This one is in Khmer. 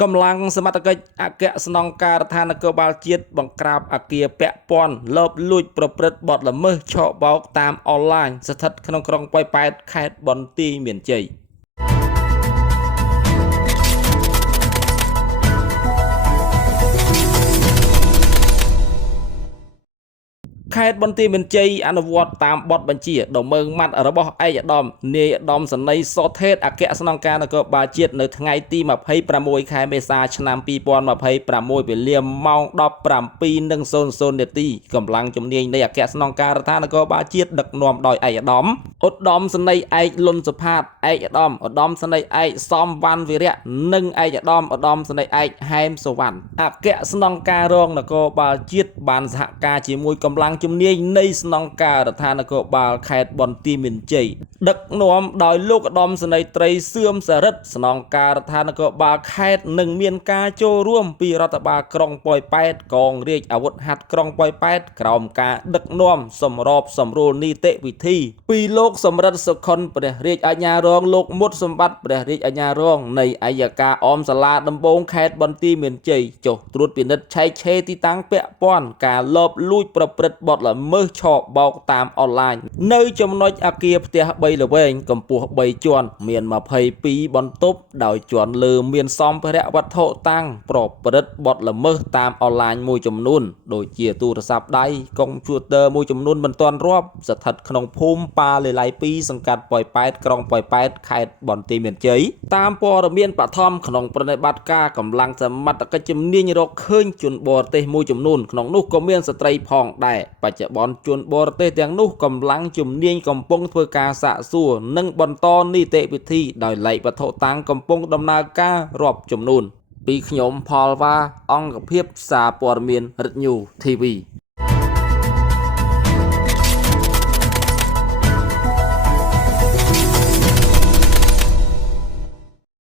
កម្លាំងសមត្ថកិច្ចអគ្គស្នងការដ្ឋាននគរបាលជាតិបង្ក្រាបអគារពាក់ព័ន្ធលបលួចប្រព្រឹត្តបទល្មើសឆបោកតាមអនឡាញស្ថិតក្នុងក្រុងប៉ោយប៉ែតខេត្តបន្ទាយមានជ័យខេត្តបន្ទាយមានជ័យអនុវត្តតាមបទបញ្ជាដ៏ម៉ឺងម៉ាត់របស់ឯកឧត្តមនាយឧត្តមសេនីយ៍សុថេតអគ្គស្នងការនគរបាលជាតិនៅថ្ងៃទី26 ខែមេសាឆ្នាំ2026វេលាម៉ោង 17:00 នាទីកម្លាំងជំនាញនៃអគ្គស្នងការដ្ឋាននគរបាលជាតិដឹកនាំដោយឯកឧត្តមសេនីយ៍ឯកលុនសុផាតឯកឧត្តមសេនីយ៍ឯកសំវណ្ណវីរៈនិងឯកឧត្តមសេនីយ៍ឯកហែមសុវណ្ណអគ្គស្នងការរងនគរបាលជាតិបានសហការជាមួយកម្លាំងជំនាញនៃស្នងការដ្ឋាននគរបាលខេត្តបន្ទាយមានជ័យដឹកនាំដោយលោកឧត្តមសេនីយ៍ត្រីសឿមសារិទ្ធស្នងការដ្ឋាននគរបាលខេត្តនិងមានការចូលរួមពីរដ្ឋបាលក្រុងប៉ោយប៉ែតកងរាជអាវុធហត្ថក្រុងប៉ោយប៉ែតក្រោមការដឹកនាំសម្របសម្រួលនីតិវិធីពីលោកសំរិទ្ធសុខុនព្រះរាជអាជ្ញារងលោកមុតសម្បត្តិព្រះរាជអាជ្ញារងនៃអយការអមសាលាដំបងខេត្តបន្ទាយមានជ័យចុះត្រួតពិនិត្យឆែកឆេរទីតាំងពាក់ព័ន្ធការលបលួចប្រព្រឹត្តបទល្មើសឆបោកតាមអនឡាញនៅចំណុចអគារផ្ទះ3ល្វែងកម្ពស់3ជាន់មាន22បន្ទប់ដោយជាន់លើមានសម្ភារៈវត្ថុតាំងប្រព្រឹត្តបទល្មើសតាមអនឡាញមួយចំនួនដូចជាទូរស័ព្ទដៃកុំព្យូទ័រមួយចំនួនមិនទាន់រាប់ស្ថិតក្នុងភូមិប៉ាលេឡៃ2សង្កាត់ប៉ោយប៉ែតក្រុងប៉ោយប៉ែតខេត្តបន្ទាយមានជ័យតាមព័ត៌មានបឋមក្នុងប្រតិបត្តិការកម្លាំងសមត្ថកិច្ចជំនាញរកឃើញជនបរទេសមួយចំនួនក្នុងនោះក៏មានស្ត្រីផងដែរបច្ចុប្បន្នជនបរទេសទាំងនោះកម្លាំងជំនាញកំពុងធ្វើការសាកសួរនិងបន្តនីតិវិធីដោយឡែកវត្ថុតាំងកំពុងដំណើរការរាប់ចំនួនពីខ្ញុំផលវ៉ាអង្គភាពសារព័ត៌មានរិទ្ធញូ TV